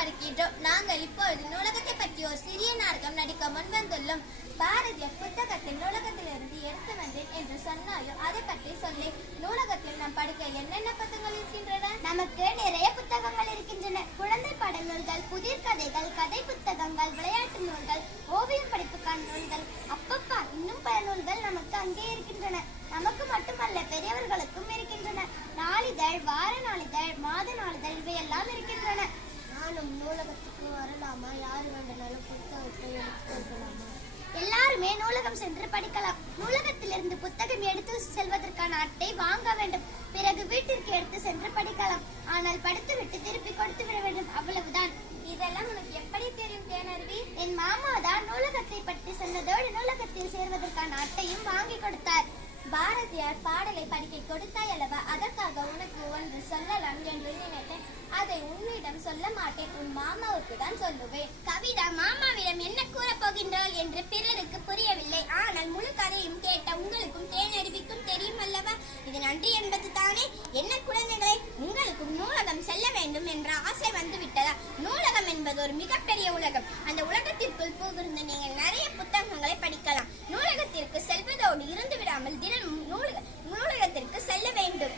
படிக்கின்றோம். நாங்கள் இப்பொழுது நூலகத்தை பற்றி ஒரு சிறிய நாடகம் நடிக்க முன்வந்துள்ளோம். பாரதியார் புத்தகத்தில் நூலகத்திலிருந்து எடுத்து வந்தேன் என்று சொன்னாலும் அதை பற்றி சொல்லி, நூலகத்தில் நாம் படிக்க என்னென்ன புத்தகங்கள் இருக்கின்றன? நமக்கு நிறைய புத்தகங்கள் இருக்கின்றன. குழந்தை பாடல் நூல்கள், புதிர் கதைகள், கதை புத்தகங்கள், விளையாட்டு நூல்கள், ஓவியம் படிப்புக்கான நூல்கள், அப்பப்பா இன்னும் பல நூல்கள் நமக்கு அங்கே இருக்கின்றன. நமக்கு மட்டுமல்ல, பெரியவர்களுக்கும் இருக்கின்றன. நாளிதழ், வார நாளிதழ், மாத நாளிதழ் இவையெல்லாம் இருக்கின்றன. நானும் நூலகத்துக்கு வரலாமா? யாரு வேண்டுமானாலும் புத்தகத்தை எடுத்துக்கொள்ளலாமா? எல்லாருமே நூலகம் சென்று படிக்கலாம். நூலகத்திலிருந்து புத்தகம் எடுத்து செல்வதற்கான அட்டை வாங்க வேண்டும். பிறகு வீட்டிற்கு எடுத்து சென்று படிக்கலாம். ஆனால் படித்துவிட்டு திருப்பி கொடுத்து விட வேண்டும், அவ்வளவுதான். இதெல்லாம் உனக்கு எப்படி தெரியும் தேனருவி? என் மாமா தான் நூலகத்தை பற்றி சொன்னதோடு நூலகத்தில் சேர்வதற்கான அட்டையும் வாங்கி கொடுத்தார். பாரதியார் பாடலை படிக்க கொடுத்தாய் அல்லவா, அதற்காக உனக்கு ஒன்று சொல்லலாம் என்று நினைத்தேன். அதை உன்னிடம் சொல்ல மாட்டேன், உன் மாமாவுக்கு தான் சொல்லுவேன். கவிதா மாமாவிடம் என்ன கூற போகின்றாள் என்று பிறருக்கு புரியவில்லை. ஆனால் முழு கதையும் கேட்ட உங்களுக்கும் தேனருவிக்கும் தெரியும் அல்லவா, இது நன்றி என்பது தானே. என்ன குழந்தைகளை, உங்களுக்கும் நூலகம் செல்ல வேண்டும் என்ற ஆசை வந்து விட்டதா? நூலகம் என்பது ஒரு மிகப்பெரிய உலகம். அந்த உலகத்திற்குள் புகுந்து நீங்கள் நிறைய புத்தகங்களை படிக்கலாம். நூலகத்திற்கு செல்வதோடு இருந்து விடாமல் தினமும் நூலகத்திற்கு செல்ல வேண்டும்.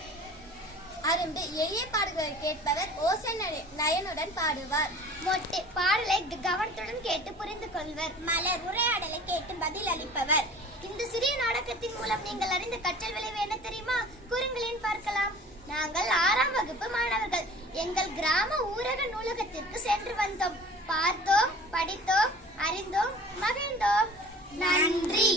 அரும்பு எளிய பாடல்களை கேட்பவர் ஓசை நயனுடன் பாடுவார். மொட்டை பாடலை கவனத்துடன் கேட்டு புரிந்து கொள்வர். மலர் உரையாடலை கேட்டு பதில் அளிப்பவர். இந்த சிறிய நாடகத்தின் மூலம் நீங்கள் அறிந்த கற்றல் விளைவு என்ன தெரியுமா? கூறுங்களேன் பார்க்கலாம். நாங்கள் 6ஆம் வகுப்பு மாணவர்கள். எங்கள் கிராம ஊரக நூலகத்திற்கு சென்று வந்தோம். பார்த்தோம், படித்தோம், அறிந்தோம், மகிழ்ந்தோம். நன்றி.